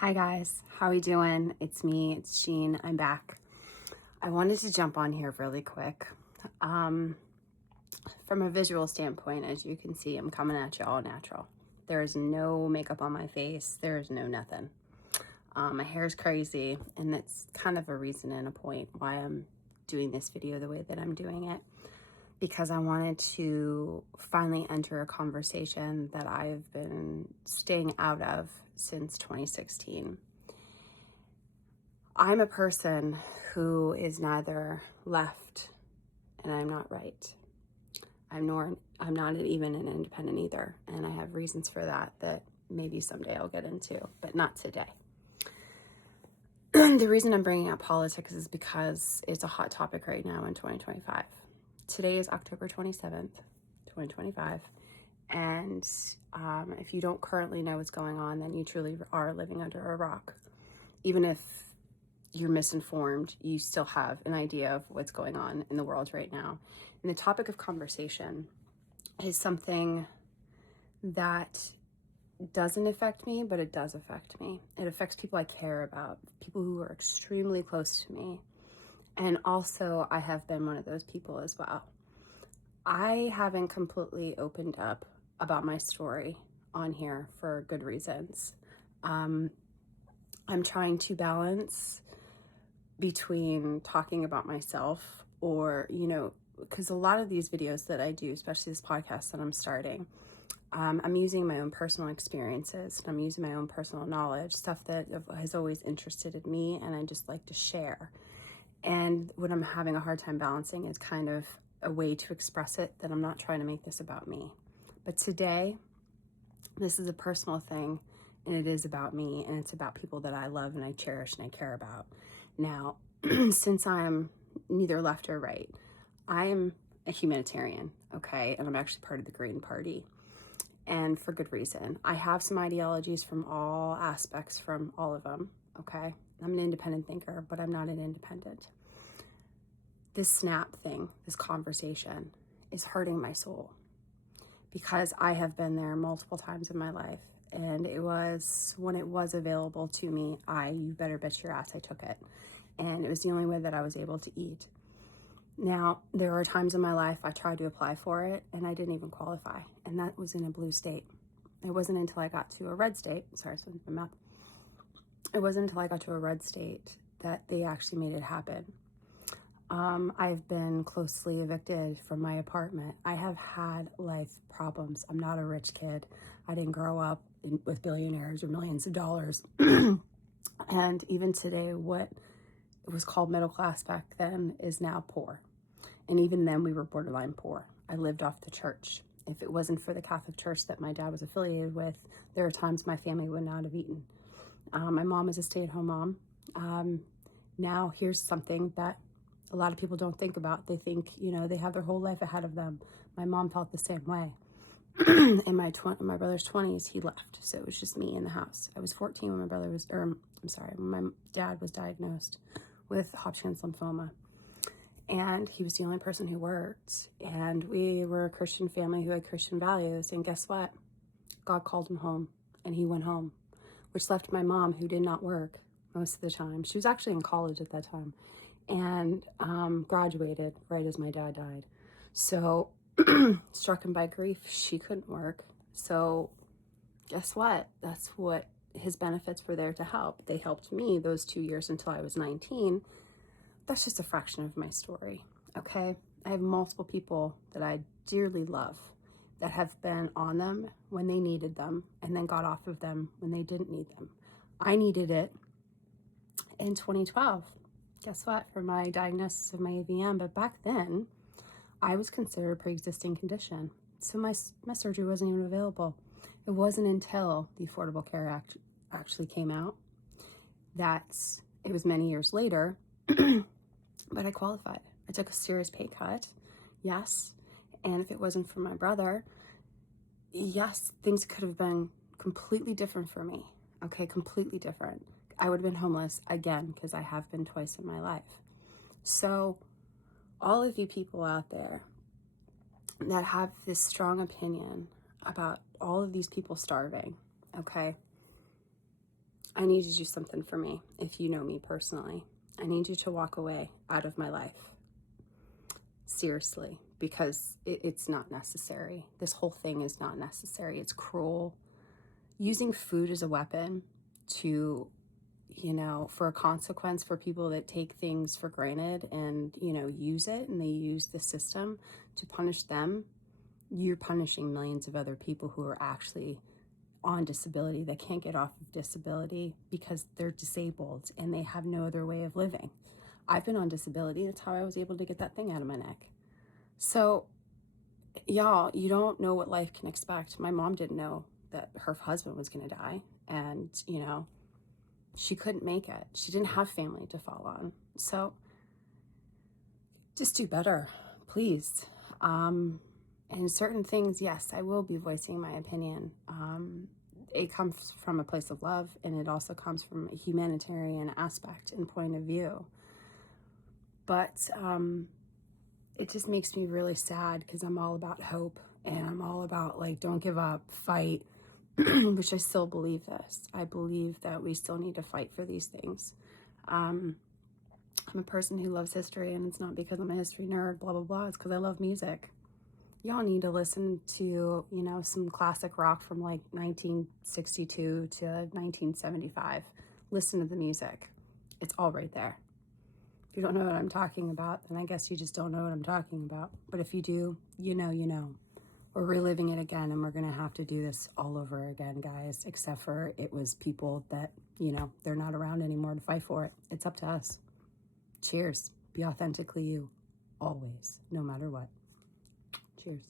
Hi guys, how we doing? It's me, it's Jean, I'm back. I wanted to jump on here really quick. From a visual standpoint, as you can see, I'm coming at you all natural. There's no makeup on my face, there's no nothing. My hair is crazy, and that's kind of a reason and a point why I'm doing this video the way that I'm doing it. Because I wanted to finally enter a conversation that I've been staying out of since 2016. I'm a person who is neither left and I'm not right. I'm not even an independent either, and I have reasons for that maybe someday I'll get into, but not today. The reason I'm bringing up politics is because it's a hot topic right now in 2025. Today is October 27th, 2025. And if you don't currently know what's going on, then you truly are living under a rock. Even if you're misinformed, you still have an idea of what's going on in the world right now. And the topic of conversation is something that doesn't affect me, but it does affect me. It affects people I care about, people who are extremely close to me. And also, I have been one of those people as well. I haven't completely opened up about my story on here for good reasons. I'm trying to balance between talking about myself or, because a lot of these videos that I do, especially this podcast that I'm starting, I'm using my own personal experiences and I'm using my own personal knowledge, stuff that has always interested me and I just like to share. And what I'm having a hard time balancing is kind of a way to express it, that I'm not trying to make this about me. But today, this is a personal thing and it is about me and it's about people that I love and I cherish and I care about. Now, since I'm neither left or right, I am a humanitarian, okay? And I'm actually part of the Green Party. And for good reason. I have some ideologies from all aspects, from all of them, okay? I'm an independent thinker, but I'm not an independent. This snap thing, this conversation, is hurting my soul because I have been there multiple times in my life. And it was, when it was available to me, you better bet your ass I took it. And it was the only way that I was able to eat. Now, there are times in my life I tried to apply for it and I didn't even qualify. And that was in a blue state. It wasn't until I got to a red state, my mouth. It wasn't until I got to a red state that they actually made it happen. I've been closely evicted from my apartment. I have had life problems. I'm not a rich kid. I didn't grow up with billionaires or millions of dollars. And even today, what was called middle class back then is now poor. And even then we were borderline poor. I lived off the church. If it wasn't for the Catholic Church that my dad was affiliated with, there are times my family would not have eaten. My mom is a stay-at-home mom. Now here's something that a lot of people don't think about. They think, they have their whole life ahead of them. My mom felt the same way. In my brother's 20s, he left. So it was just me in the house. I was 14 when when my dad was diagnosed with Hodgkin's lymphoma. And he was the only person who worked. And we were a Christian family who had Christian values. And guess what? God called him home and he went home, which left my mom, who did not work most of the time. She was actually in college at that time and graduated right as my dad died. So stricken by grief, she couldn't work. So guess what? That's what his benefits were there to help. They helped me those 2 years until I was 19. That's just a fraction of my story, okay? I have multiple people that I dearly love that have been on them when they needed them and then got off of them when they didn't need them. I needed it in 2012. Guess what? For my diagnosis of my AVM. But back then, I was considered a pre-existing condition. So my surgery wasn't even available. It wasn't until the Affordable Care Act actually came out that it was many years later, but I qualified. I took a serious pay cut, yes. And if it wasn't for my brother, yes, things could have been completely different for me. Okay, completely different. I would have been homeless again, because I have been twice in my life. So all of you people out there that have this strong opinion about all of these people starving, okay, I need you to do something for me. If you know me personally, I need you to walk away out of my life. Seriously, because it's not necessary. This whole thing is not necessary. It's cruel. Using food as a weapon to, for a consequence for people that take things for granted and, use it, and they use the system to punish them. You're punishing millions of other people who are actually on disability that can't get off of disability because they're disabled and they have no other way of living. I've been on disability. That's how I was able to get that thing out of my neck. So, y'all, you don't know what life can expect. My mom didn't know that her husband was going to die. And, she couldn't make it. She didn't have family to fall on. So, just do better, please. And certain things, yes, I will be voicing my opinion. It comes from a place of love, and it also comes from a humanitarian aspect and point of view. But it just makes me really sad because I'm all about hope, and I'm all about, like, don't give up, fight, which I still believe this. I believe that we still need to fight for these things. I'm a person who loves history, and it's not because I'm a history nerd, blah, blah, blah. It's because I love music. Y'all need to listen to, some classic rock from like 1962 to 1975. Listen to the music. It's all right there. If you don't know what I'm talking about, then I guess you just don't know what I'm talking about. But if you do, you know. We're reliving it again, and we're going to have to do this all over again, guys, except for it was people that, they're not around anymore to fight for it. It's up to us. Cheers. Be authentically you, always, no matter what. Cheers.